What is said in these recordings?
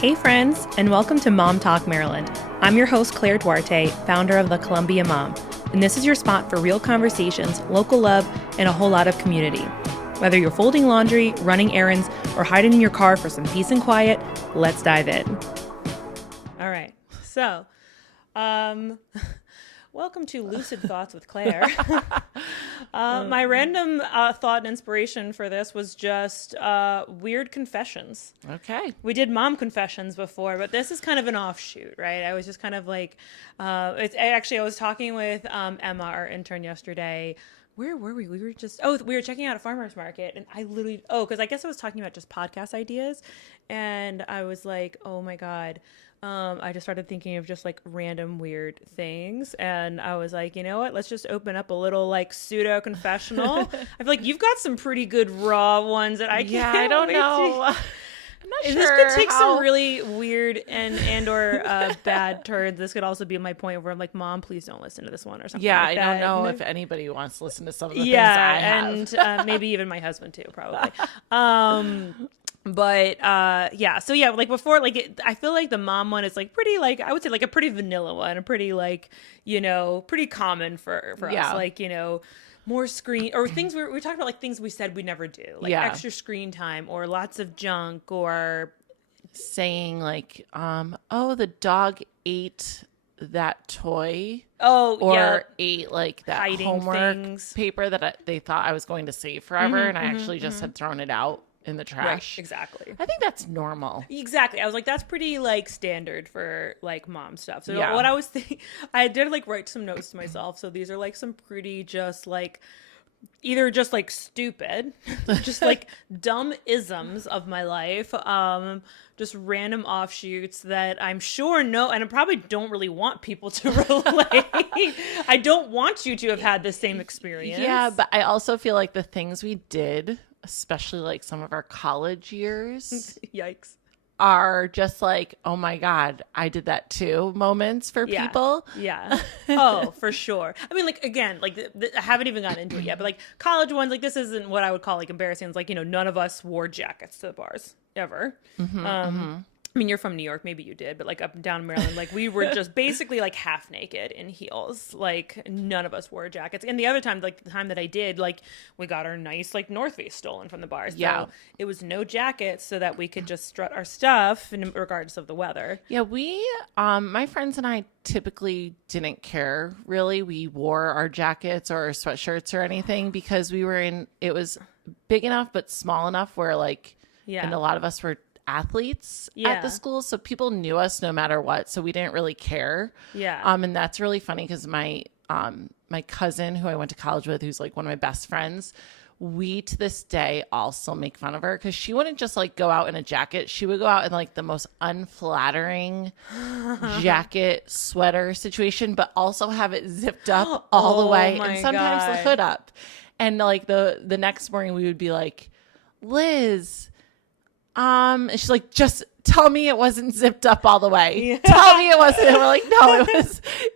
Hey friends, and welcome to Mom Talk Maryland. I'm your host, Claire Duarte, founder of the Columbia Mom, and this is your spot for real conversations, local love, and a whole lot of community. Whether you're folding laundry, running errands, or hiding in your car for some peace and quiet, let's dive in. All right, so, welcome to Lucid Thoughts with Claire. My random thought and inspiration for this was just weird confessions. Okay. We did mom confessions before, but this is kind of an offshoot, right? I was just kind of like, I was talking with Emma, our intern, yesterday. Where were we? We were checking out a farmer's market, and I literally, because I guess I was talking about just podcast ideas, and I was like, oh my God. I just started thinking of just like random weird things, and I was like, you know what? Let's just open up a little like pseudo confessional. I feel like you've got some pretty good raw ones that I can't. Yeah, I don't know. I'm not sure. This could take some really weird and or bad turns. This could also be my point where I'm like, Mom, please don't listen to this one or something. Yeah, like I that. don't know if anybody wants to listen to some of the things I have. And maybe even my husband too, probably. But so yeah, like before, like I feel like the mom one is like pretty, like I would say like a pretty vanilla one, a pretty like, pretty common for us, like, more screen or things we talked about, like things we said we never do, like extra screen time or lots of junk or saying like, the dog ate that toy. Ate like that hiding homework paper that they thought I was going to save forever, and I actually just had thrown it out in the trash. Right, exactly. I think that's normal. Exactly. I was like, that's pretty like standard for like mom stuff. So what I was thinking, I did like write some notes to myself. So these are like some pretty just like either just like stupid, just like dumb isms of my life, just random offshoots that I'm sure and I probably don't really want people to relate. I don't want you to have had the same experience. Yeah, but I also feel like the things we did, especially like some of our college years, yikes, are just like, oh my God, I did that too moments for people. Yeah. Oh, for sure. I mean, like, again, like I haven't even gotten into it yet, but like college ones, like this isn't what I would call like embarrassing. It's like, none of us wore jackets to the bars ever. I mean, you're from New York, maybe you did, but like up and down in Maryland, like we were just basically like half naked in heels. Like none of us wore jackets. And the other time, like the time that I did, like we got our nice like North Face stolen from the bars. Yeah. So it was no jackets so that we could just strut our stuff regardless of the weather. Yeah, my friends and I typically didn't care really. We wore our jackets or our sweatshirts or anything because it was big enough but small enough where like, and a lot of us were athletes at the school, so people knew us no matter what, so we didn't really care. And that's really funny because my cousin who I went to college with, who's like one of my best friends, we to this day all still make fun of her because she wouldn't just like go out in a jacket. She would go out in like the most unflattering jacket sweater situation, but also have it zipped up all the way and sometimes the hood up. And like the next morning we would be like, Liz, and she's like, just tell me it wasn't zipped up all the way. Yeah. Tell me it wasn't. And we're like, no,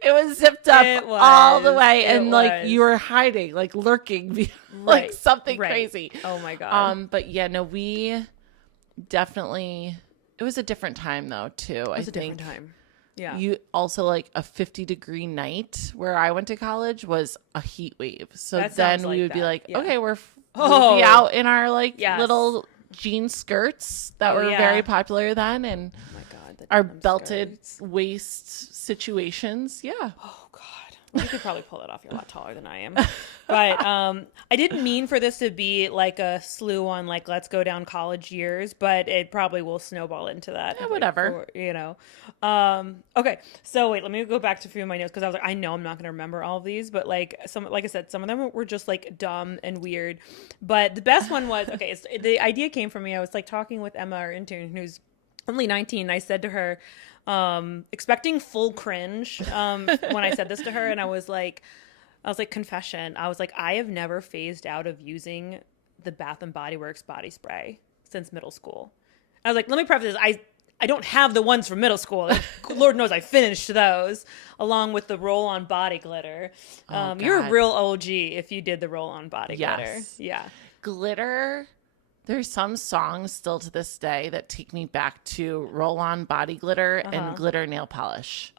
it was zipped up all the way. And like you were hiding, like lurking, like something crazy. Oh my God. But yeah, no, we definitely, it was a different time though too. It was a different time. Yeah. You also like a 50-degree night where I went to college was a heat wave. So then we would be like, okay, we'll be out in our like little jean skirts that were very popular then, and oh my God, our belted waist situations. Oh God, you could probably pull that off. You're a lot taller than I am. But I didn't mean for this to be like a slew on like let's go down college years, but it probably will snowball into that. Yeah, whatever. Okay, so wait, let me go back to a few of my notes because I was like, I know I'm not going to remember all of these, but like I said, some of them were just like dumb and weird. But the best one was the idea came from me. I was like talking with Emma, our intern, who's only 19. I said to her, expecting full cringe when I said this to her, and I was like, confession. I was like, I have never phased out of using the Bath and Body Works body spray since middle school. I was like, let me preface this. I don't have the ones from middle school. Lord knows I finished those along with the roll-on body glitter. You're a real OG if you did the roll-on body glitter. Yeah. Glitter There's some songs still to this day that take me back to roll-on body glitter and glitter nail polish.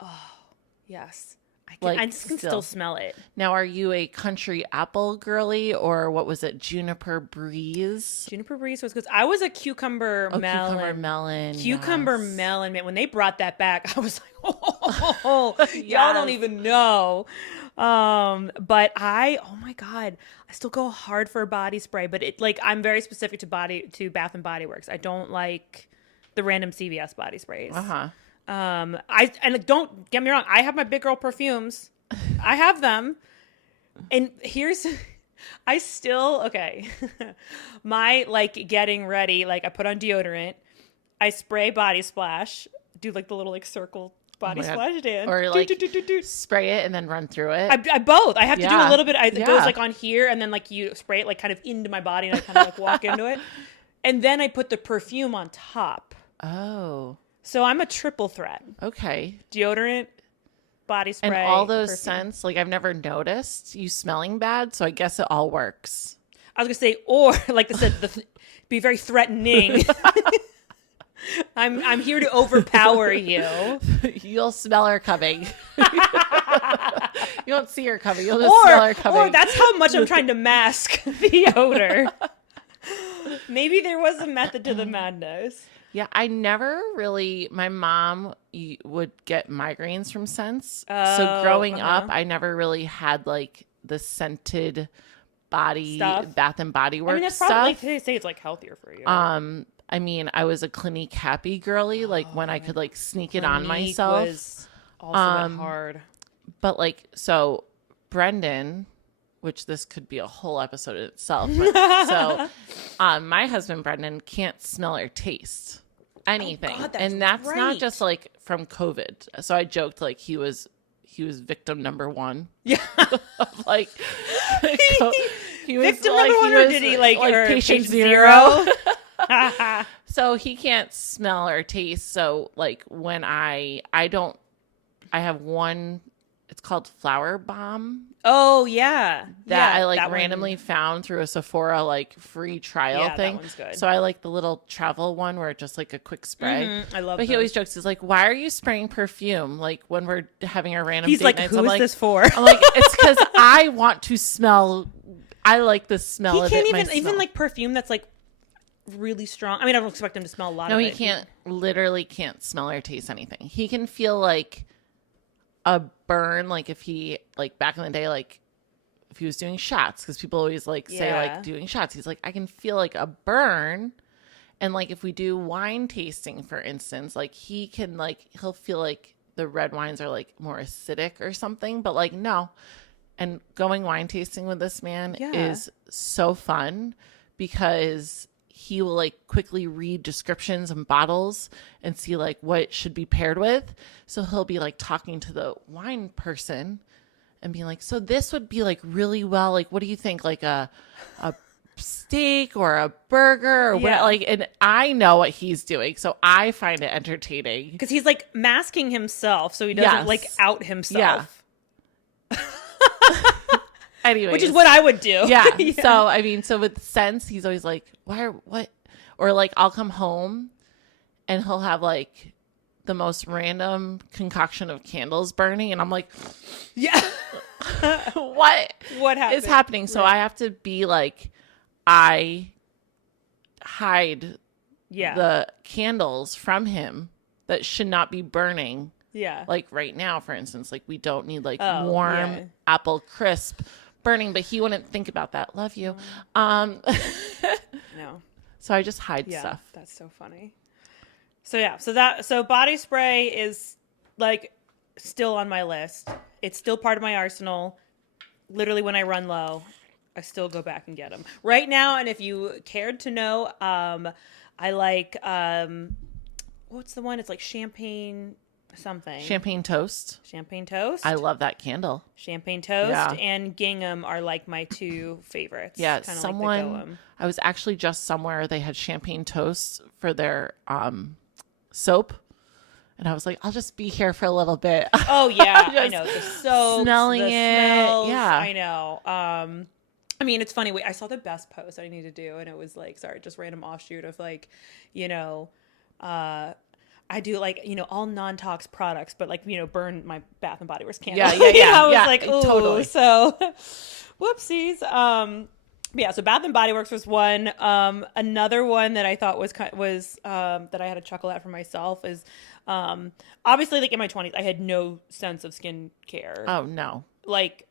Yes. Like, I just can still smell it. Now, are you a country apple girly or what was it? Juniper breeze? Juniper breeze was good. I was a cucumber melon. Cucumber melon. Cucumber yes. melon. Man, when they brought that back, I was like, oh, y'all Yes. don't even know. But oh my God, I still go hard for a body spray, but I'm very specific to Bath and Body Works. I don't like the random CVS body sprays. And don't get me wrong, I have my big girl perfumes. I have them. And I still, okay. My getting ready, I put on deodorant, I spray body splash, do the little circle body splash dance. Or spray it and then run through it. I both. I have to do a little bit. It goes on here and then you spray it kind of into my body and I kind of walk into it. And then I put the perfume on top. Oh. So I'm a triple threat. Okay. Deodorant, body spray, and all those perfume. scents, I've never noticed you smelling bad, so I guess it all works. I was gonna say, or like I said, be very threatening. I'm here to overpower you. You'll smell her coming. You won't see her coming. You'll just smell her coming. Or that's how much I'm trying to mask the odor. Maybe there was a method to the madness. Yeah, I never really, my mom would get migraines from scents. So growing up, I never really had the scented body stuff. Bath and Body Works that's stuff. probably, they say it's healthier for you. I was a Clinique happy girly, when I could sneak it on myself. Was also hard. But so Brendan, which this could be a whole episode in itself. So my husband Brendan can't smell or taste anything. Oh God, and that's right. not just from COVID. So I joked he was victim number one. Yeah. He was victim number one, or did he or patient zero? So he can't smell or taste. So when I have one, it's called Flower Bomb. Oh yeah. That I that randomly found through a Sephora free trial thing. That one's good. So I like the little travel one where it's just a quick spray. I love. But he always jokes, he's why are you spraying perfume? When we're having our random He's date nights, who is this for? I'm it's because I want to smell. I like the smell of it. He can't even perfume that's really strong. I mean, I don't expect him to smell a lot of it. No, he can't. Literally can't smell or taste anything. He can feel a burn, if he back in the day, if he was doing shots, because people always say doing shots. He's I can feel a burn, and if we do wine tasting, for instance, he can he'll feel the red wines are more acidic or something, but no. And going wine tasting with this man is so fun because he will quickly read descriptions and bottles and see what it should be paired with. So he'll be talking to the wine person and be so this would be really well, what do you think? A steak or a burger or what? And I know what he's doing. So I find it entertaining. Because he's masking himself so he doesn't out himself. Yeah. Anyways. Which is what I would do. Yeah. So with scents, he's always what? Or I'll come home and he'll have the most random concoction of candles burning. And I'm yeah, what happened? Is happening? So I have to be I hide the candles from him that should not be burning. Yeah. Right now, for instance, we don't need warm apple crisp burning, but he wouldn't think about that. Love you. No. So I just hide stuff. That's so funny. So body spray is still on my list. It's still part of my arsenal. Literally when I run low, I still go back and get them. Right now, and if you cared to know, I like what's the one? It's champagne something. Champagne toast. Champagne toast. I love that candle. Champagne toast and gingham are my two favorites. Yeah, someone. I was actually just somewhere they had champagne toast for their soap, and I was I'll just be here for a little bit. Oh yeah, I know the soap, smelling the it. smells, Yeah, I know. I mean, it's funny. Wait, I saw the best post I need to do, and it was like, sorry, just random offshoot of like, you know, uh, I do like, all non-tox products, but like, burn my Bath and Body Works candle. Yeah, yeah, yeah. I was yeah, like, ooh, totally. so whoopsies. Yeah, so Bath and Body Works was one. Another one that I thought was that I had a chuckle at for myself is, obviously, like in my 20s, I had no sense of skincare, Oh no. like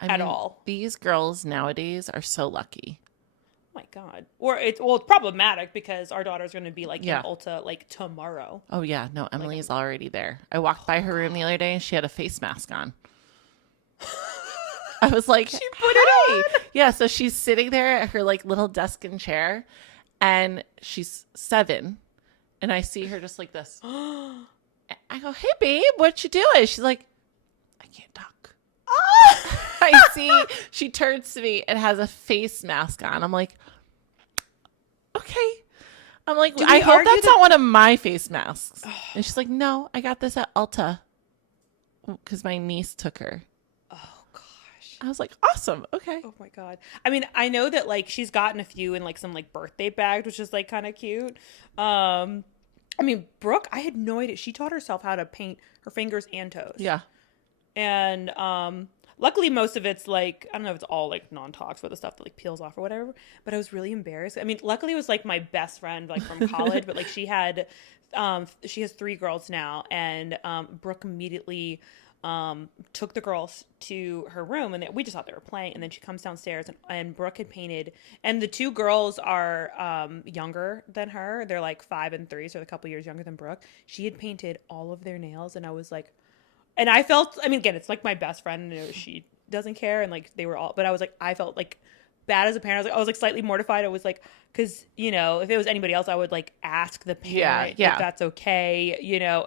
at all. These girls nowadays are so lucky. Oh my God. Or it's problematic because our daughter's going to be like Yeah. in Ulta like tomorrow. Oh yeah, no, Emily's already there. I walked by her room the other day and she had a face mask on. I was like, She put it on. Yeah, so she's sitting there at her like little desk and chair, and she's 7, and I see her just like this. I go, "Hey babe, what you doing?" She's like, "I can't talk." I see she turns to me and has a face mask on. I'm like, okay. I'm like, Did I we hope argue that's not one of my face masks. And she's like, no, I got this at Ulta because my niece took her. Oh gosh. I was like, awesome. Okay. Oh my God. I mean, I know that like she's gotten a few in like some like birthday bags, which is like kind of cute. I mean, Brooke, I had no idea. She taught herself how to paint her fingers and toes. Yeah. And luckily most of it's like, I don't know if it's all like non-tox for the stuff that like peels off or whatever, but I was really embarrassed. I mean, luckily it was like my best friend like from college, but like she has 3 girls now, and Brooke immediately took the girls to her room, and we just thought they were playing, and then she comes downstairs, and Brooke had painted, and the 2 girls are younger than her. They're like 5 and 3, so a couple years younger than Brooke. She had painted all of their nails, and I was like, and I felt, I mean, again, it's like my best friend, and she doesn't care, and like they were all, but I was like, I felt like bad as a parent. I was like slightly mortified. I was like, because if it was anybody else, I would like ask the parent if that's okay,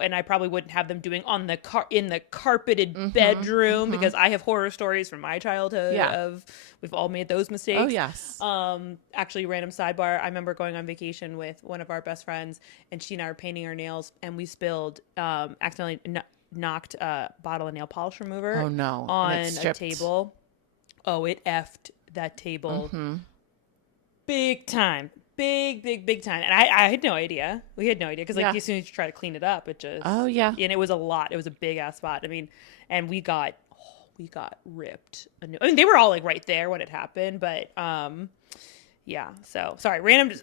and I probably wouldn't have them doing on the in the carpeted bedroom, because I have horror stories from my childhood of we've all made those mistakes. Oh yes. Actually, random sidebar. I remember going on vacation with one of our best friends, and she and I were painting our nails, and we spilled accidentally knocked a bottle of nail polish remover on a table. Oh, it effed that table big time. Big time. And I had no idea. We had no idea, because like as soon as you try to clean it up, it just and it was a lot. It was a big ass spot. I mean, and we got ripped. I mean, they were all like right there when it happened, but yeah. So sorry, random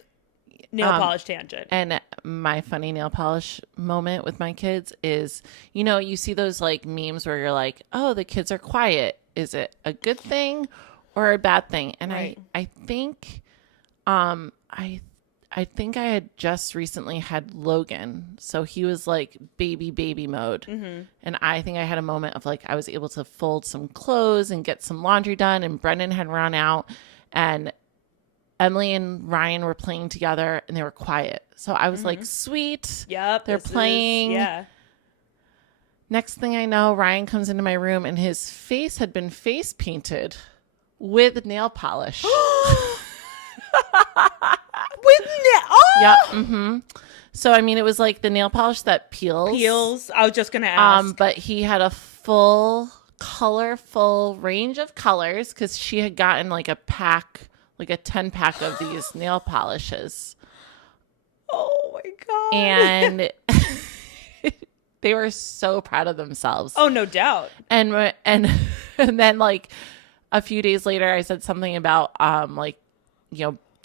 nail polish tangent. And my funny nail polish moment with my kids is, you see those like memes where you're like, oh, the kids are quiet. Is it a good thing or a bad thing? And I think, I think I had just recently had Logan. So he was like baby mode. And I think I had a moment of like, I was able to fold some clothes and get some laundry done, and Brendan had run out, and Emily and Ryan were playing together, and they were quiet. So I was like, sweet. Yep. They're playing. Next thing I know, Ryan comes into my room, and his face had been face painted with nail polish. Yeah. So, I mean, it was like the nail polish that peels. I was just going to ask. But he had a full colorful range of colors, because she had gotten like a 10-pack of these nail polishes. Oh my God. And they were so proud of themselves. Oh, no doubt. And then like a few days later, I said something about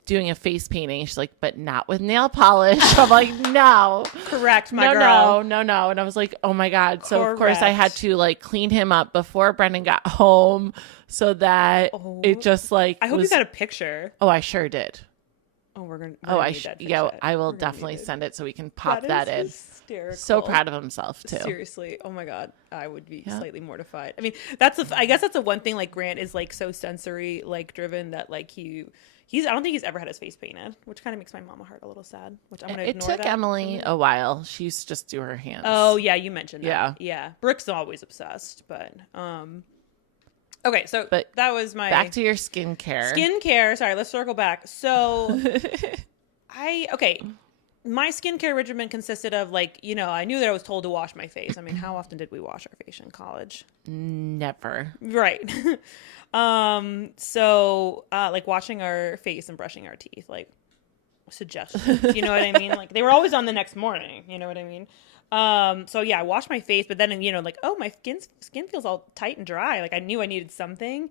doing a face painting. She's like, but not with nail polish. I'm like, no. Correct, my girl. No. And I was like, oh my God. So of course I had to like clean him up before Brendan got home, so that it just like I hope you got a picture. Oh, I sure did. Oh, we're gonna. I will definitely send it so we can pop that in. Hysterical. So proud of himself too. Seriously, oh my God, I would be slightly mortified. I mean, I guess that's the one thing. Like Grant is like so sensory like driven that like he's. I don't think he's ever had his face painted, which kind of makes my mama heart a little sad. Which I'm gonna ignore. It took Emily a while. She used to just do her hands. Oh yeah, you mentioned that. Yeah. Brooke's always obsessed, but okay, so that was my back to your skincare. Sorry, let's circle back. So my skincare regimen consisted of like, you know, I knew that I was told to wash my face. I mean, how often did we wash our face in college? Never. Right. So like washing our face and brushing our teeth, like suggestions, you know what I mean? Like they were always on the next morning, you know what I mean? So yeah, I washed my face, but then, you know, like, oh, my skin feels all tight and dry. Like I knew I needed something.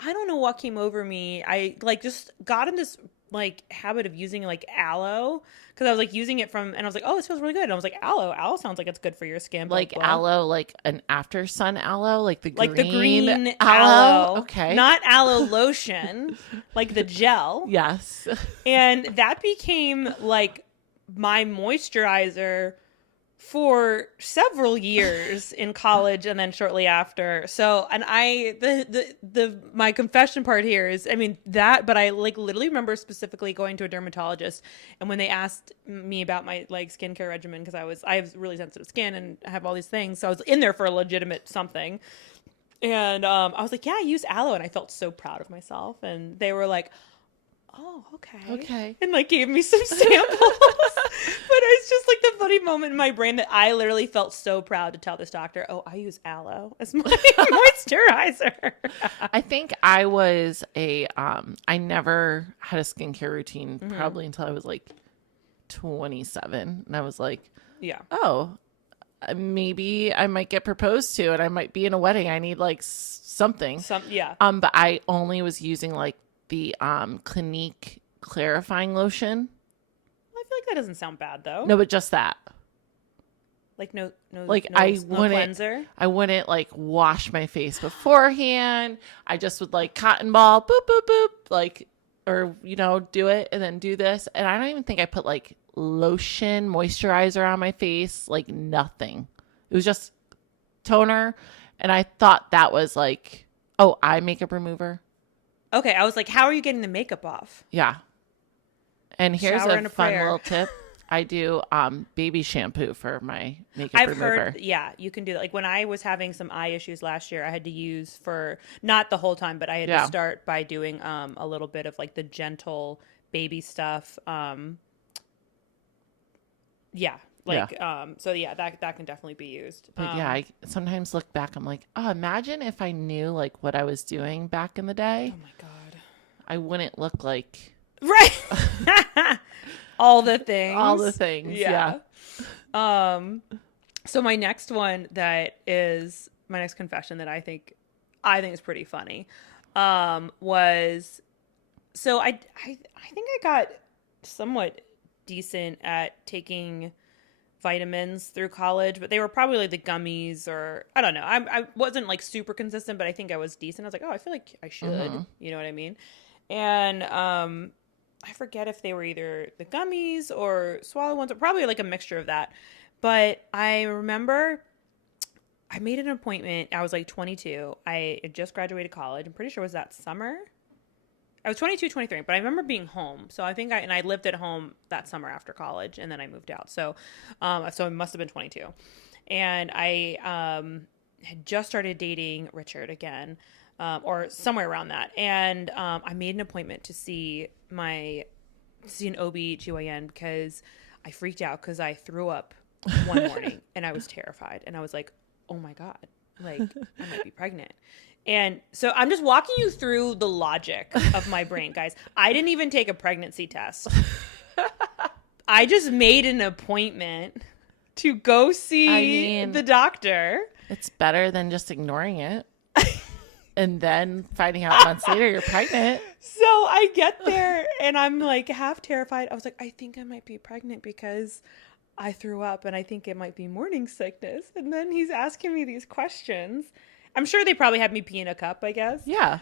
I don't know what came over me. I like just got in this like habit of using like aloe because I was like using it and I was like, oh, this feels really good. And I was like, aloe sounds like it's good for your skin. Like blah, blah. aloe, like an after sun aloe, like the green aloe. Okay. Not aloe lotion, like the gel. Yes. And that became like my moisturizer for several years in college and then shortly after. So, and my confession part here is, I mean that, but I like literally remember specifically going to a dermatologist and when they asked me about my like skincare regimen, because I have really sensitive skin and I have all these things. So I was in there for a legitimate something. And I was like, yeah, I use aloe. And I felt so proud of myself. And they were like, oh, okay. And like gave me some samples. But it's just like the funny moment in my brain that I literally felt so proud to tell this doctor, oh, I use aloe as my moisturizer. I think I was I never had a skincare routine probably until I was like 27. And I was like, yeah, oh, maybe I might get proposed to and I might be in a wedding. I need like something. Yeah. But I only was using like the Clinique clarifying lotion. I feel like that doesn't sound bad though. No, but just that. Like no cleanser. I wouldn't like wash my face beforehand. I just would like cotton ball, boop, boop, boop, like, or, you know, do it and then do this. And I don't even think I put like lotion, moisturizer on my face, like nothing. It was just toner. And I thought that was like, oh, eye makeup remover. Okay, I was like, how are you getting the makeup off? Yeah. And here's Shower a and a fun prayer. little tip. I do baby shampoo for my makeup remover. Heard, yeah, you can do that. Like when I was having some eye issues last year, I had to use for, not the whole time, but I had to start by doing a little bit of like the gentle baby stuff. So yeah, that can definitely be used. But yeah, I sometimes look back, I'm like, oh, imagine if I knew like what I was doing back in the day. Oh my God. I wouldn't look like. Right. All the things. Yeah. So my next one that is my next confession that I think is pretty funny, was, so I think I got somewhat decent at taking vitamins through college, but they were probably like the gummies or I don't know. I wasn't like super consistent, but I think I was decent. I was like, oh, I feel like I should, you know what I mean? And, I forget if they were either the gummies or swallow ones or probably like a mixture of that. But I remember I made an appointment. I was like 22. I had just graduated college. I'm pretty sure it was that summer. I was 22, 23, but I remember being home. So I think I lived at home that summer after college and then I moved out. So it must have been 22. And I had just started dating Richard again, or somewhere around that. And I made an appointment to see an OB/GYN because I freaked out because I threw up one morning and I was terrified. And I was like, oh my God, like I might be pregnant. And so I'm just walking you through the logic of my brain, guys. I didn't even take a pregnancy test. I just made an appointment to go see the doctor. It's better than just ignoring it. And then finding out months later you're pregnant. So I get there and I'm like half terrified. I was like, I think I might be pregnant because I threw up and I think it might be morning sickness. And then he's asking me these questions. I'm sure they probably had me pee in a cup, I guess. Yeah.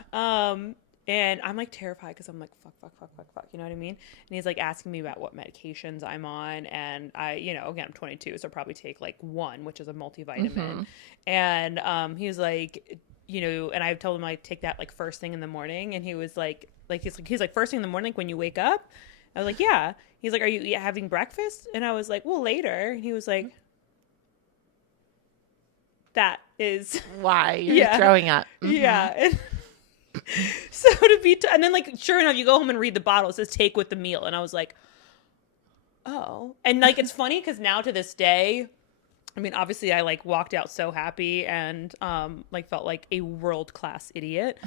And I'm like terrified because I'm like, fuck. You know what I mean? And he's like asking me about what medications I'm on. And I, you know, again, I'm 22, so I'll probably take like one, which is a multivitamin. And he was like, you know, and I told him I take that like first thing in the morning. And he was like he's like first thing in the morning when you wake up. I was like, yeah. He's like, are you having breakfast? And I was like, well, later. And he was like, that is why you're throwing up. Yeah. And so and then like, sure enough, you go home and read the bottle. It says take with the meal. And I was like, Oh. And like, it's funny because now to this day, I mean, obviously I like walked out so happy and like felt like a world-class idiot.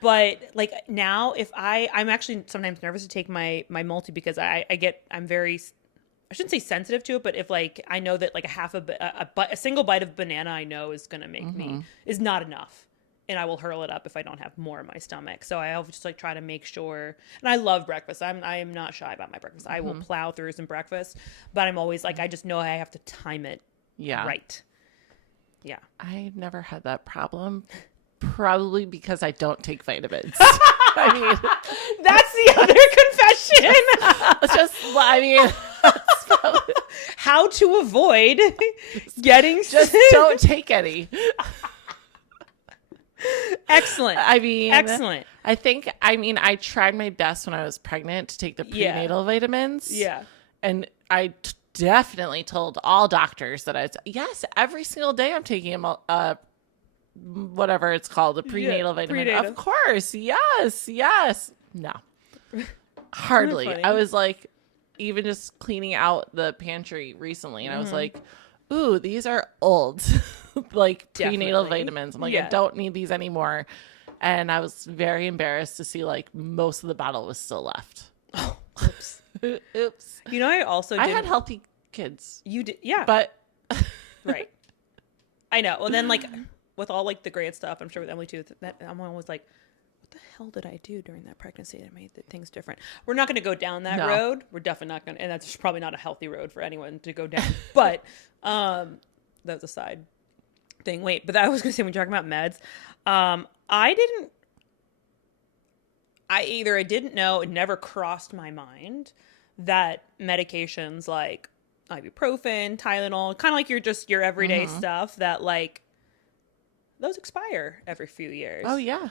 But like now if I'm actually sometimes nervous to take my multi because I'm very, I shouldn't say sensitive to it, but if like I know that like a single bite of banana I know is going to make me is not enough. And I will hurl it up if I don't have more in my stomach. So I always just like try to make sure. And I love breakfast. I am not shy about my breakfast. I will plow through some breakfast, but I'm always like, I just know I have to time it right. Yeah. I've never had that problem. Probably because I don't take vitamins. I mean, that's the other confession. It's just, I mean, probably, how to avoid getting just sick. don't take any. Excellent. I mean, excellent. I tried my best when I was pregnant to take the prenatal vitamins. Yeah. And I definitely told all doctors that yes, every single day I'm taking a whatever it's called, a prenatal vitamin. Prenatal. Of course. Yes. No. Hardly. I was like, even just cleaning out the pantry recently, and I was like, ooh, these are old. Like prenatal vitamins. I'm like, I don't need these anymore. And I was very embarrassed to see like most of the bottle was still left. Oh, oops. Oops. You know, I had healthy kids. You did, yeah. But right. I know. Well, then like with all like the great stuff, I'm sure with Emily too, that I'm always like, what the hell did I do during that pregnancy that made things different? We're not going to go down that road. We're definitely not going to, and that's probably not a healthy road for anyone to go down. But that's a side thing. Wait, but I was going to say, when you're talking about meds, I didn't know, it never crossed my mind that medications like ibuprofen, Tylenol, kind of like your everyday stuff, that like those expire every few years. Oh yeah.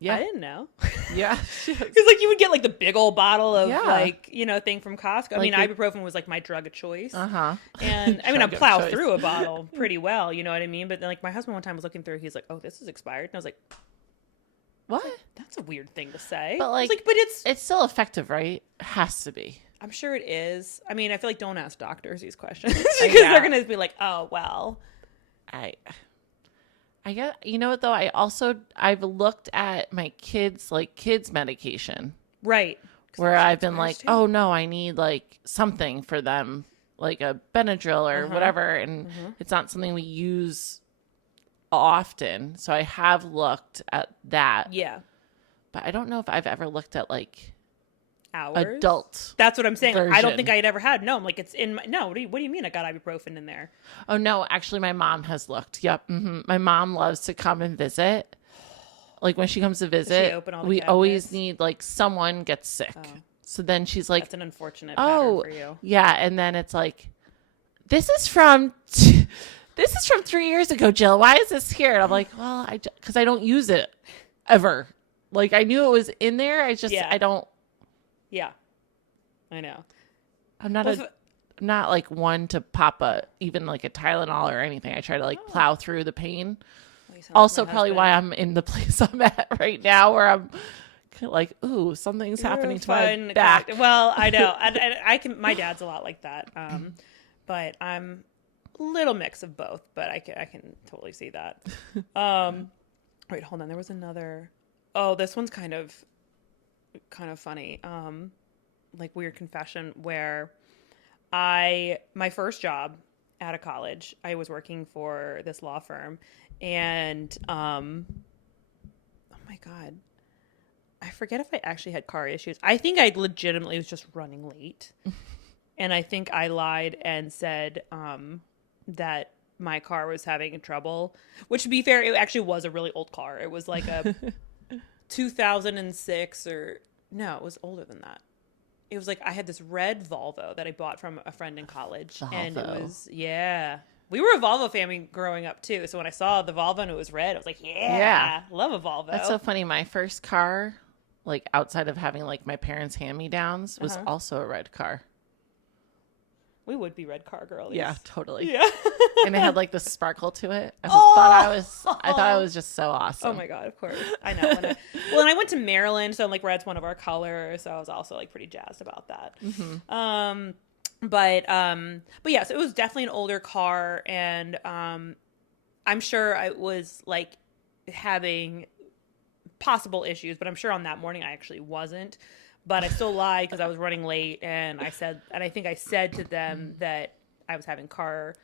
Yeah. I didn't know. Yeah. Because like you would get like the big old bottle of like, thing from Costco. I mean, ibuprofen was like my drug of choice. And I mean, I plow through a bottle pretty well, you know what I mean? But then like my husband one time was looking through, he's like, oh, this is expired. And I was like, what? That's a weird thing to say. But like, but it's still effective, right? Has to be. I'm sure it is. I mean, I feel like don't ask doctors these questions because they're going to be like, oh, well. I get, you know what though? I've looked at my kids' medication. Right. Where I've been like, oh no, I need like something for them, like a Benadryl or whatever. And it's not something we use often. So I have looked at that. Yeah. But I don't know if I've ever looked at like hours. Adult. That's what I'm saying. Version. I don't think I had ever had. No, I'm like, it's in my, no, what do you mean I got ibuprofen in there? Oh no, actually my mom has looked. Yep. My mom loves to come and visit. Like when she comes to visit, we always need like someone gets sick. Oh. So then she's like, that's an unfortunate pattern for you. Yeah. And then it's like, this is from 3 years ago, Jill. Why is this here? And I'm like, well, because I don't use it ever. Like I knew it was in there. I don't. Yeah, I know. I'm not like one to pop even like a Tylenol or anything. I try to like plow through the pain. Also, probably why I'm in the place I'm at right now, where I'm like, ooh, something's happening to my back. Well, I know. I can. My dad's a lot like that. But I'm a little mix of both. But I can totally see that. Wait, hold on. There was another. Oh, this one's kind of funny. Like weird confession where my first job out of college, I was working for this law firm, and oh my God, I forget if I actually had car issues. I think I legitimately was just running late. And I think I lied and said that my car was having trouble, which to be fair, it actually was a really old car. It was like a 2006 or no, it was older than that. It was like I had this red Volvo that I bought from a friend in college. Volvo. And it was, we were a Volvo family growing up too. So when I saw the Volvo and it was red, I was like, love a Volvo. That's so funny. My first car, like outside of having like my parents' hand-me-downs, was also a red car. We would be red car girlies. Yeah, totally. Yeah. And it had like the sparkle to it. I thought it was just so awesome. Oh my God, of course. I know. And I went to Maryland, so like red's one of our colors, so I was also like pretty jazzed about that. Mm-hmm. But yeah, so it was definitely an older car, and I'm sure I was like having possible issues, but I'm sure on that morning I actually wasn't. But I still lied because I was running late, and I think I said to them that I was having car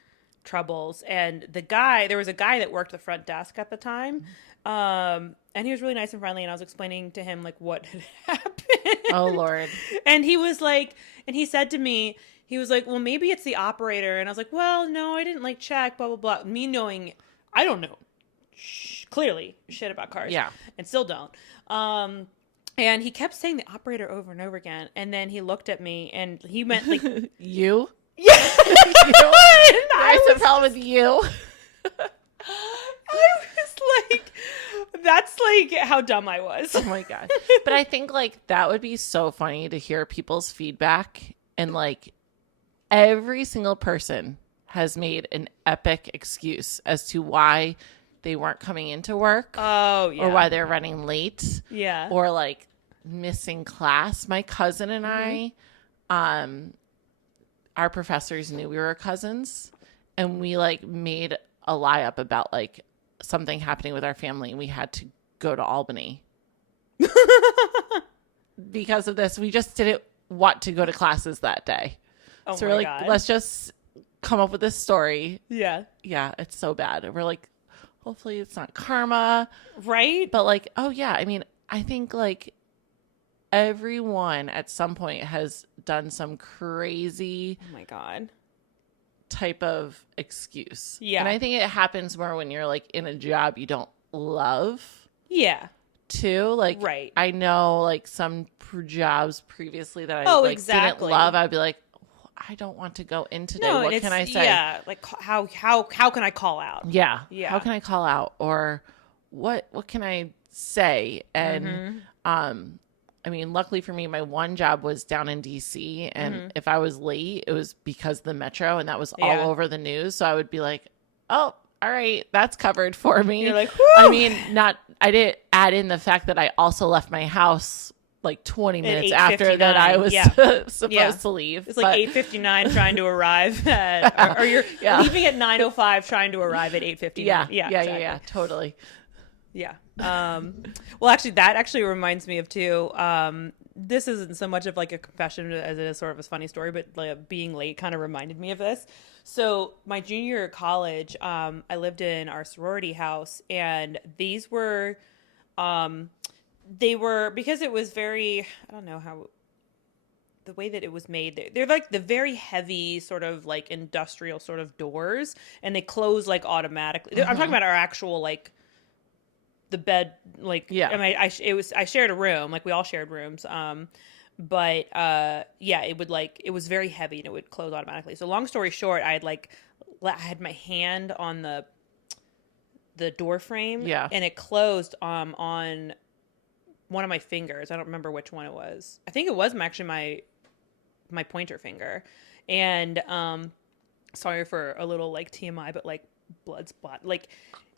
troubles. And there was a guy that worked the front desk at the time, and he was really nice and friendly. And I was explaining to him like what had happened. Oh Lord! And he was like, and he said to me, he was like, "Well, maybe it's the operator." And I was like, "Well, no, I didn't like check." Blah blah blah. Me knowing, I don't know, clearly shit about cars. Yeah, and still don't. And he kept saying the operator over and over again. And then he looked at me and he meant like, you? Yeah. I have a problem with you. I was like, that's like how dumb I was. Oh my God. But I think like that would be so funny to hear people's feedback, and like every single person has made an epic excuse as to why they weren't coming into work. Oh, yeah. Or why they're running late. Yeah. Or like missing class. My cousin and I, our professors knew we were cousins, and we like made a lie up about like something happening with our family, and we had to go to Albany. Because of this, we just didn't want to go to classes that day. Oh so my we're like, God. let's just come up with this story. Yeah. Yeah, it's so bad. We're like, hopefully it's not karma. Right? But like, oh yeah, I mean, I think like everyone at some point has done some crazy Oh my God. type of excuse. Yeah. And I think it happens more when you're like in a job you don't love Yeah. too. Like, right. I know like some jobs previously that I exactly. didn't love. I'd be like, I don't want to go in today. No, what can I say? Yeah. Like how can I call out? Yeah. Yeah. How can I call out? Or what can I say? And I mean, luckily for me, my one job was down in DC, and if I was late, it was because of the metro, and that was all over the news. So I would be like, oh, all right, that's covered for me. You're like, I mean, I didn't add in the fact that I also left my house like 20 minutes after that I was supposed to leave. It's like 8:59 trying to arrive at, or you're leaving at 9:05 trying to arrive at 8:59. Yeah, totally. Yeah. Well, actually, that actually reminds me of too. This isn't so much of like a confession as it is sort of a funny story, but like being late kind of reminded me of this. So my junior year of college, I lived in our sorority house, and these were, they were, because it was very, I don't know how, the way that it was made, they're like the very heavy sort of like industrial sort of doors, and they close like automatically. I'm talking about our actual like the bed, like, I mean, I shared a room, like we all shared rooms. But it would like, it was very heavy and it would close automatically. So long story short, I had my hand on the door frame, and it closed on one of my fingers. I don't remember which one it was. I think it was actually my pointer finger. And sorry for a little like TMI, but like blood splat, like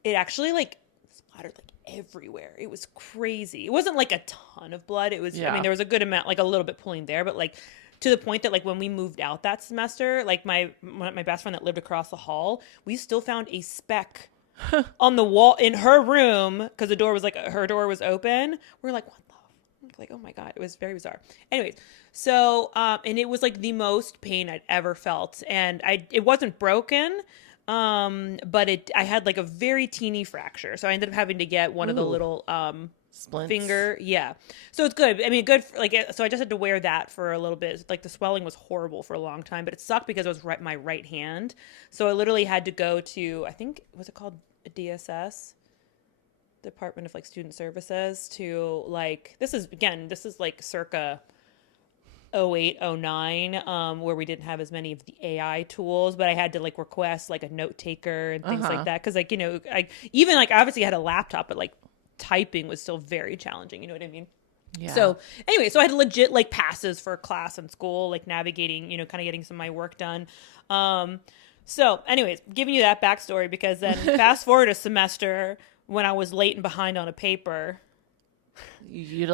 it actually like splattered like everywhere. It was crazy. It wasn't like a ton of blood. It was, I mean, there was a good amount, like a little bit pooling there, but like to the point that like when we moved out that semester, like my best friend that lived across the hall, we still found a speck on the wall in her room because the door was like, her door was open. We're like, what the, like, oh my God, it was very bizarre. Anyways, so and it was like the most pain I'd ever felt, and it wasn't broken, but I had like a very teeny fracture, so I ended up having to get one of the little splints. Finger, so it's good. I mean, good for, like, so I just had to wear that for a little bit. Like the swelling was horrible for a long time, but it sucked because it was my right hand, so I literally had to go to, I think, was it called DSS, Department of like Student Services, to like, this is like circa 08, 09, where we didn't have as many of the AI tools, but I had to like request like a note taker and things like that, because like, you know, I even like obviously had a laptop, but like typing was still very challenging, you know what I mean? Yeah. So anyway, so I had legit like passes for class and school, like navigating, kind of getting some of my work done. So anyways, giving you that backstory because then fast forward a semester when I was late and behind on a paper. You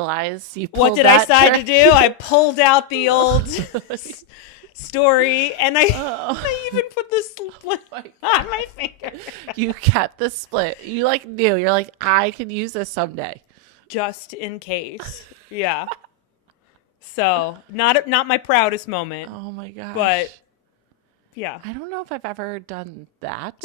What did I decide to do? I pulled out the old story and I even put the split on my finger. You kept the split. You like knew. You're like, I could use this someday. Just in case. Yeah. So not my proudest moment. Oh my gosh. But yeah. I don't know if I've ever done that.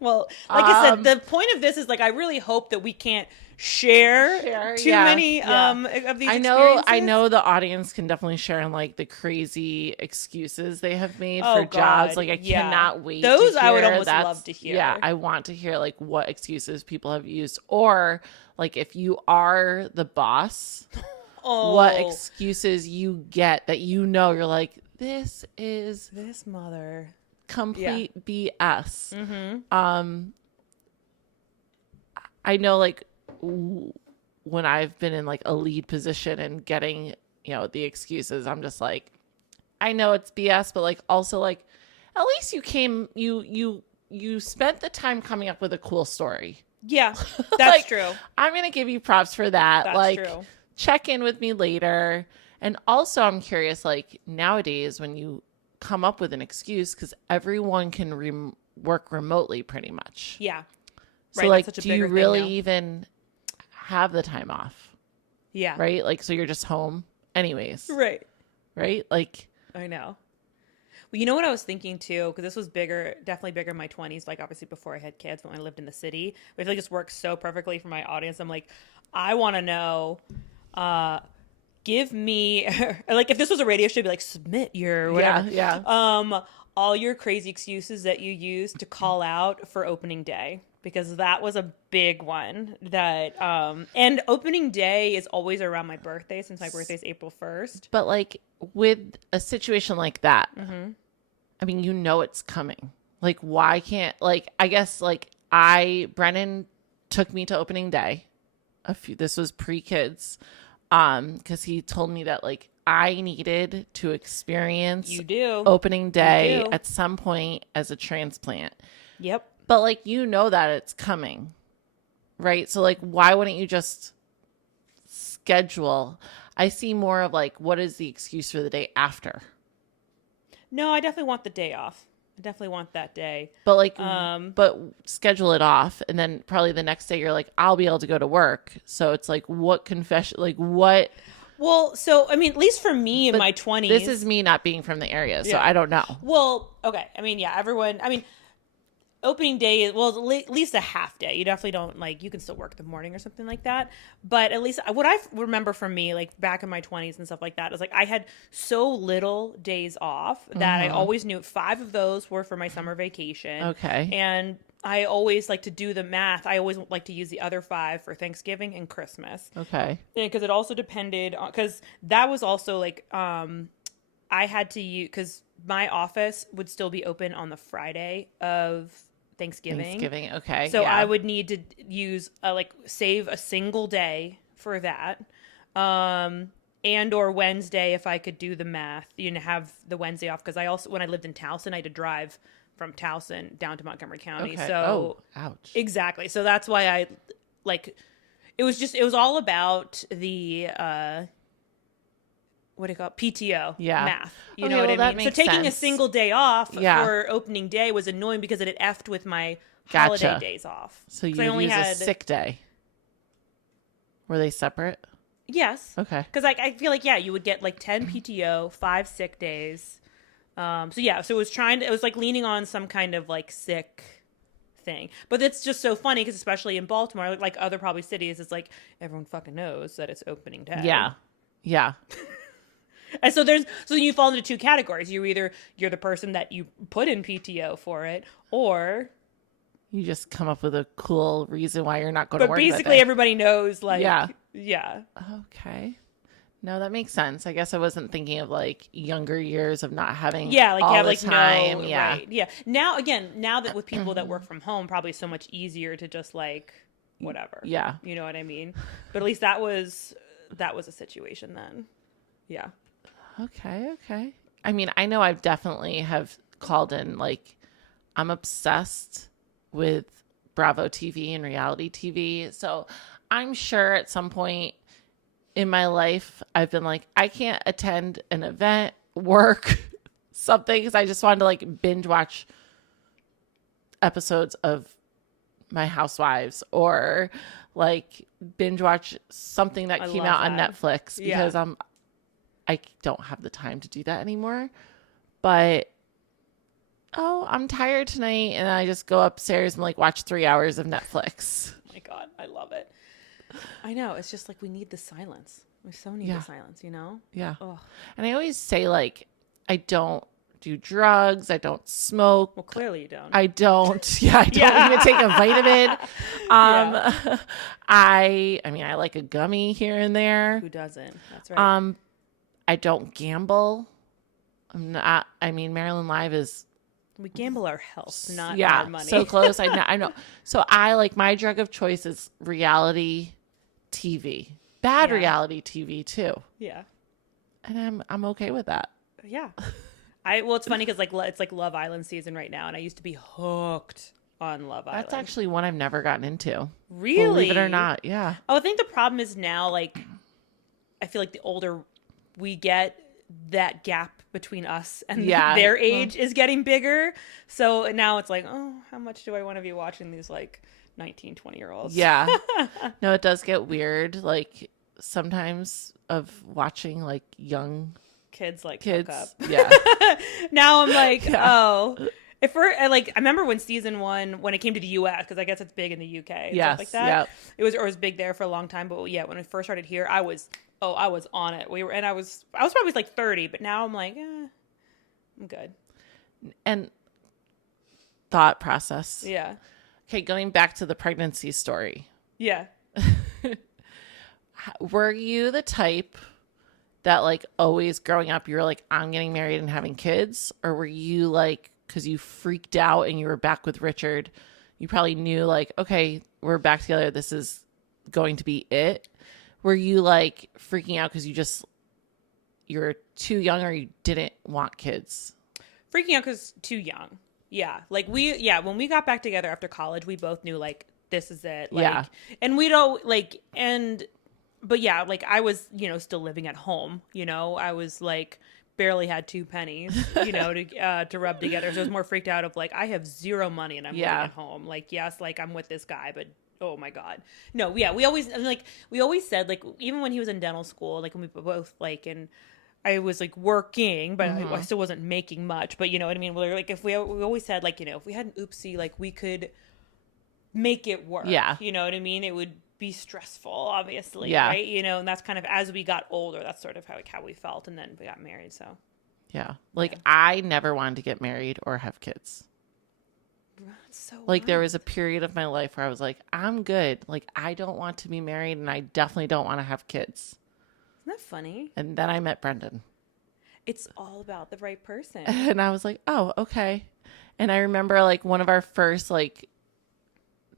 Well, like I said, the point of this is like I really hope that we can't share too many of these experiences. I know the audience can definitely share in like the crazy excuses they have made for jobs. Like I cannot wait. Those I would almost love to hear. Yeah, I want to hear like what excuses people have used, or like if you are the boss, what excuses you get that you're like, this is this mother complete BS. Mm-hmm. I know like when I've been in like a lead position and getting, the excuses, I'm just like, I know it's BS, but like also like at least you spent the time coming up with a cool story. Yeah, that's true. I'm going to give you props for that. That's true. Check in with me later. And also I'm curious, like nowadays when you come up with an excuse, because everyone can work remotely pretty much. Yeah. So right, like, do you really even have the time off? Yeah. Right? Like, so you're just home anyways. Right. Right? Like. I know. Well, you know what I was thinking too, because this was definitely bigger in my 20s, like obviously before I had kids, when I lived in the city. But I feel like this works so perfectly for my audience. I'm like, I want to know, give me, like if this was a radio show, it'd be like, submit your whatever. Yeah. All your crazy excuses that you use to call out for opening day. Because that was a big one that, and opening day is always around my birthday since my birthday is April 1st. But like with a situation like that, mm-hmm. I mean, it's coming. Like, why can't, like, I guess like Brennan took me to opening day. This was pre-kids. Cause he told me that like I needed to experience opening day at some point as a transplant. Yep. But like, that it's coming, right? So like, why wouldn't you just schedule? I see more of like, what is the excuse for the day after? No, I definitely want the day off. I definitely want that day. But like, but schedule it off. And then probably the next day you're like, I'll be able to go to work. So it's like, what confession, like what? Well, so, I mean, at least for me in my 20s. This is me not being from the area. So I don't know. Well, okay. I mean, opening day is, well, at least a half day. You definitely don't, like, you can still work the morning or something like that. But at least what I remember from me, like, back in my 20s and stuff like that, is, like, I had so little days off that I always knew 5 of those were for my summer vacation. Okay. And I always like to do the math. I always like to use the other 5 for Thanksgiving and Christmas. Okay. Because it also depended on, because that was also, like, I had to use, because my office would still be open on the Friday of Thanksgiving. Okay. So I would need to use save a single day for that. And or Wednesday if I could do the math, have the Wednesday off, because I also, when I lived in Towson, I had to drive from Towson down to Montgomery County. Okay. So ouch. Exactly. So that's why I it was all about the what do you call it? PTO math. You know what I mean? So taking a single day off for opening day was annoying because it had effed with my holiday days off. So you only had a sick day. Were they separate? Yes. Okay. Because I feel like you would get like 10 PTO, 5 sick days. So it was like leaning on some kind of like sick thing. But it's just so funny because especially in Baltimore, like other probably cities, it's like everyone fucking knows that it's opening day. Yeah. And so you fall into 2 categories. You're the person that you put in PTO for it, or you just come up with a cool reason why you're not going to work. But basically everybody knows, like, yeah. Okay. No, that makes sense. I guess I wasn't thinking of like younger years of not having like all you have the like time. no right. Yeah. Now that with people that work from home, probably so much easier to just like whatever. Yeah. You know what I mean? But at least that was that was a situation then. Yeah. Okay. I mean, I know I've definitely have called in, like, I'm obsessed with Bravo TV and reality TV. So I'm sure at some point in my life, I've been like, I can't attend an event, work, something, because I just wanted to like binge watch episodes of My Housewives or like binge watch something that came out on Netflix because I don't have the time to do that anymore. But I'm tired tonight, and I just go upstairs and like watch 3 hours of Netflix. Oh my God, I love it. I know. It's just like we need the silence. We so need the silence, you know? Yeah. Ugh. And I always say, like, I don't do drugs. I don't smoke. Well, clearly you don't. I don't. Yeah, I don't even take a vitamin. I mean, I like a gummy here and there. Who doesn't? That's right. I don't gamble. I'm not. I mean, Maryland Live is. We gamble our health, not our money. So close. I know. So I like my drug of choice is reality TV. Bad reality TV too. Yeah. And I'm okay with that. Yeah. Well, it's funny because like it's like Love Island season right now, and I used to be hooked on Love Island. That's actually one I've never gotten into. Really? Believe it or not. Yeah. Oh, I think the problem is now, like, I feel like the older we get, that gap between us and their age is getting bigger. So now it's like, oh, how much do I want to be watching these like 19, 20-year-olds? Yeah. No, it does get weird. Like sometimes of watching like young kids like kids. Hook up. Yeah. Now I'm like, oh, if we're I remember when season 1, when it came to the US, because I guess it's big in the UK and stuff like that. Yep. It was big there for a long time. But yeah, when we first started here, I was on it. I was probably like 30, but now I'm like, I'm good. And thought process. Yeah. Okay, going back to the pregnancy story. Yeah. Were you the type that like always growing up you were like, I'm getting married and having kids? Or were you like, because you freaked out and you were back with Richard, you probably knew like, okay, we're back together, this is going to be it? Were you like freaking out because you were too young or you didn't want kids? Freaking out because too young. Yeah. Like when we got back together after college, we both knew like, this is it. Like, and we don't like, but yeah, like I was, still living at home, I was like, barely had 2 pennies, to rub together. So I was more freaked out of like, I have 0 money and I'm living at home. Like, yes, like I'm with this guy, but oh my God. No, yeah. We always said like, even when he was in dental school, like when we both like, and I was like working, but I still wasn't making much, but you know what I mean? We're like, we always said like, if we had an oopsie, like we could make it work. Yeah. You know what I mean? It would be stressful, obviously. Yeah. Right. And that's kind of, as we got older, that's sort of how we felt. And then we got married. So. Yeah. Like I never wanted to get married or have kids. That's so like there was a period of my life where I was like, I'm good. Like I don't want to be married and I definitely don't want to have kids. Isn't that funny? And then I met Brendan. It's all about the right person. And I was like, oh, okay. And I remember like one of our first like,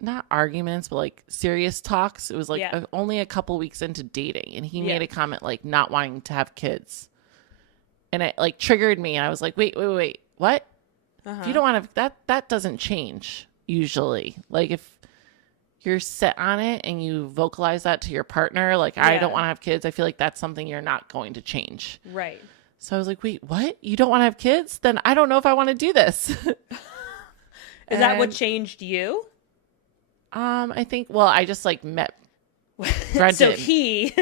not arguments, but like serious talks. It was like only a couple weeks into dating. And he made a comment like not wanting to have kids. And it like triggered me. And I was like, wait, what? If you don't want to, that doesn't change usually. Like if you're set on it and you vocalize that to your partner, like I don't want to have kids, I feel like that's something you're not going to change. Right. So I was like, wait, what? You don't want to have kids? Then I don't know if I want to do this. Is that what changed you? I think, well, I just like met Brendan. So he...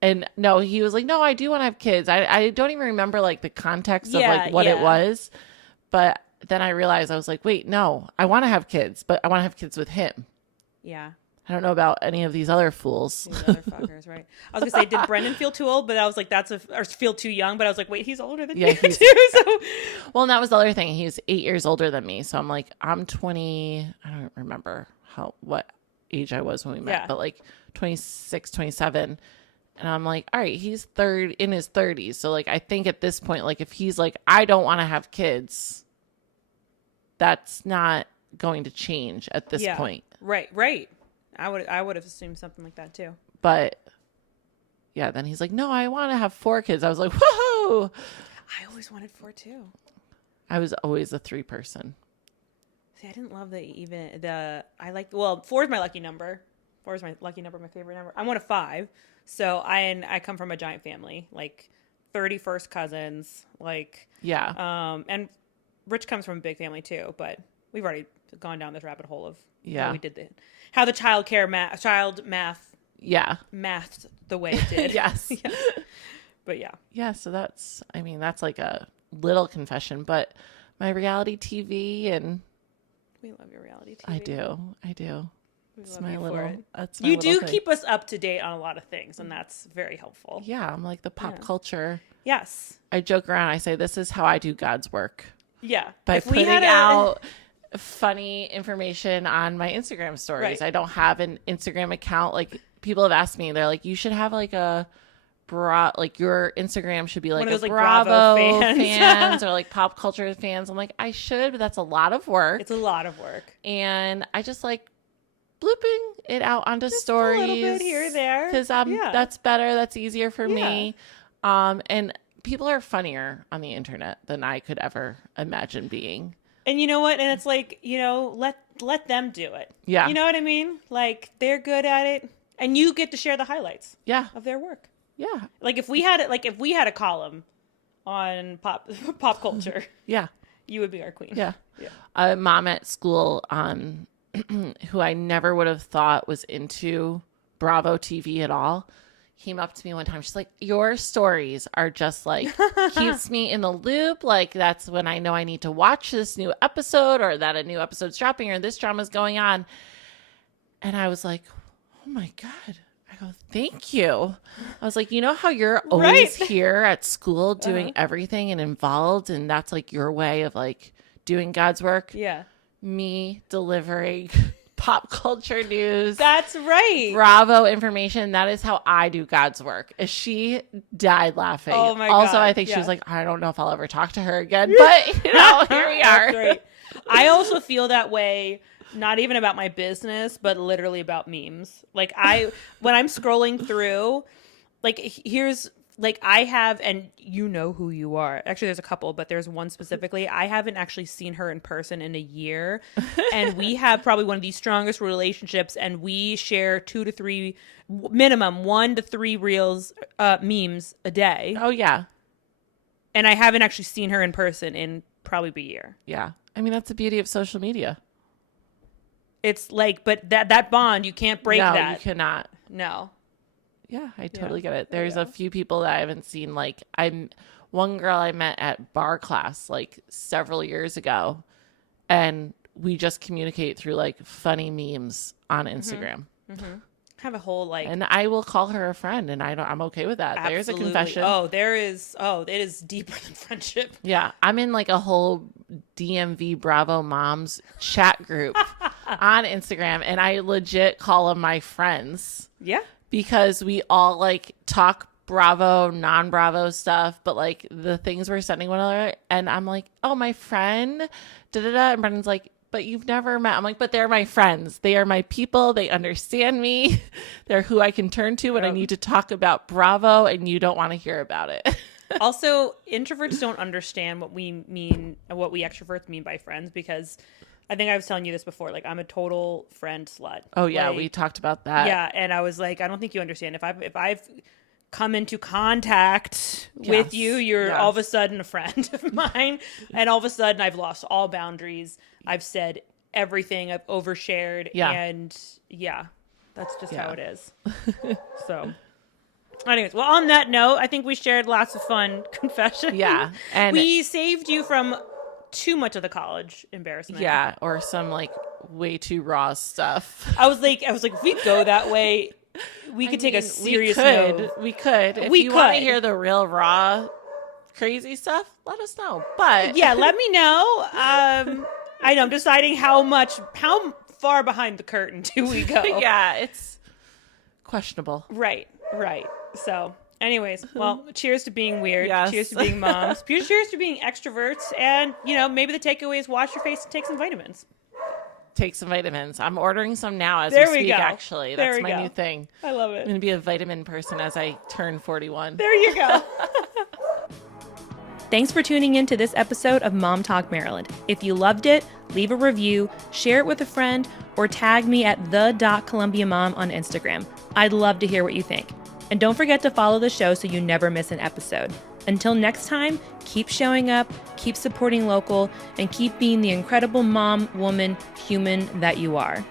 And no, he was like, no, I do want to have kids. I don't even remember like the context of like what it was. But then I realized I was like, wait, no, I want to have kids, but I want to have kids with him. Yeah. I don't know about any of these other fools. These other fuckers, right? I was going to say, did Brendan feel too old? But I was like, or feel too young. But I was like, wait, he's older than you too. So. Well, and that was the other thing. He was 8 years older than me. So I'm like, I'm 20. I don't remember what age I was when we met, but like 26, 27. And I'm like, all right, he's in his 30s. So like, I think at this point, like if he's like, I don't want to have kids, that's not going to change at this point. Right. I would have assumed something like that too. But Yeah. Then he's like, no, I want to have 4 kids. I was like, whoa. I always wanted 4 too. I was always a 3 person. See, I didn't love well, 4 is my lucky number. 4 is my lucky number, my favorite number. I want a 5. So I come from a giant family, like 31st cousins, like, yeah. And Rich comes from a big family too, but we've already gone down this rabbit hole of Yeah. how the child math Yeah. mathed the way it did. Yes. Yeah. But yeah. Yeah. So that's like a little confession, but my reality TV and We love your reality TV. I do. We It's love my you little, for it. that's my You little do thing. keep us up to date on a lot of things, and that's very helpful. Yeah. I'm like the pop culture. Yes. I joke around. I say, this is how I do God's work. Yeah. By putting out funny information on my Instagram stories. Right. I don't have an Instagram account. Like, people have asked me, they're like, you should have like your Instagram should be like One of those, like, Bravo Bravo fans. or like pop culture fans. I'm like, I should, but that's a lot of work. It's a lot of work. And I just like blooping it out onto Just stories. a little bit here or there. Because that's better. That's easier for me. And people are funnier on the internet than I could ever imagine being. And you know what? And it's like, let them do it. Yeah. You know what I mean? Like, they're good at it, and you get to share the highlights of their work. Yeah. Like, if we had a column on pop culture, you would be our queen. Yeah. A mom at school, who I never would have thought was into Bravo TV at all, came up to me one time. She's like, your stories are just like, keeps me in the loop. Like, that's when I know I need to watch this new episode, or that a new episode's dropping, or this drama's going on. And I was like, oh my God. I go, thank you. I was like, you know how you're always here at school doing everything and involved, and that's like your way of like doing God's work? Yeah. Me delivering pop culture news. That's right. Bravo information. That is how I do God's work. She died laughing. Oh my also, God. I think she was like, I don't know if I'll ever talk to her again, but here we are. That's right. I also feel that way, not even about my business, but literally about memes. Like, when I'm scrolling through, like, I have, and you know who you are. Actually, there's a couple, but there's one specifically. I haven't actually seen her in person in a year. And we have probably one of the strongest relationships, and we share 2 to 3, minimum 1 to 3 reels, memes a day. Oh, yeah. And I haven't actually seen her in person in probably a year. Yeah. I mean, that's the beauty of social media. It's like, but that bond, you can't break that. No, you cannot. No. Yeah, I totally get it. There's a few people that I haven't seen. Like, one girl I met at bar class like several years ago, and we just communicate through like funny memes on Instagram. Mm-hmm. Have a whole and I will call her a friend, and I'm okay with that. Absolutely. There's a confession. It is deeper than friendship. Yeah, I'm in like a whole DMV Bravo moms chat group on Instagram, and I legit call them my friends. Yeah. Because we all like talk Bravo, non-Bravo stuff, but like the things we're sending one another, and I'm like, oh, my friend, da-da-da, and Brendan's like, but you've never met. I'm like, but they're my friends. They are my people. They understand me. They're who I can turn to when I need to talk about Bravo, and you don't want to hear about it. Also, introverts don't understand what we mean, what we extroverts mean by friends, because I think I was telling you this before. Like, I'm a total friend slut. Oh yeah, like, we talked about that. Yeah, and I was like, I don't think you understand. If I've come into contact with you, you're all of a sudden a friend of mine, and all of a sudden I've lost all boundaries. I've said everything. I've overshared, and that's just how it is. So, anyways, well, on that note, I think we shared lots of fun confessions. Yeah, and we saved you from too much of the college embarrassment. Yeah, or some like way too raw stuff. I was like, if we go that way, we could take a serious note. We could. If you want to hear the real raw, crazy stuff, let us know. But yeah, let me know. I know I'm deciding how far behind the curtain do we go? Yeah, it's questionable. Right. So, anyways, well, cheers to being weird. Yes. Cheers to being moms. Cheers to being extroverts. And, maybe the takeaway is wash your face and take some vitamins. take some vitamins. I'm ordering some now as There we we speak, go. actually. There That's we my go. new thing. I love I'm it. going to be a vitamin person as I turn 41. There you go. Thanks for tuning in to this episode of Mom Talk Maryland. If you loved it, leave a review, share it with a friend, or tag me at the.columbiamom on Instagram. I'd love to hear what you think. And don't forget to follow the show so you never miss an episode. Until next time, keep showing up, keep supporting local, and keep being the incredible mom, woman, human that you are.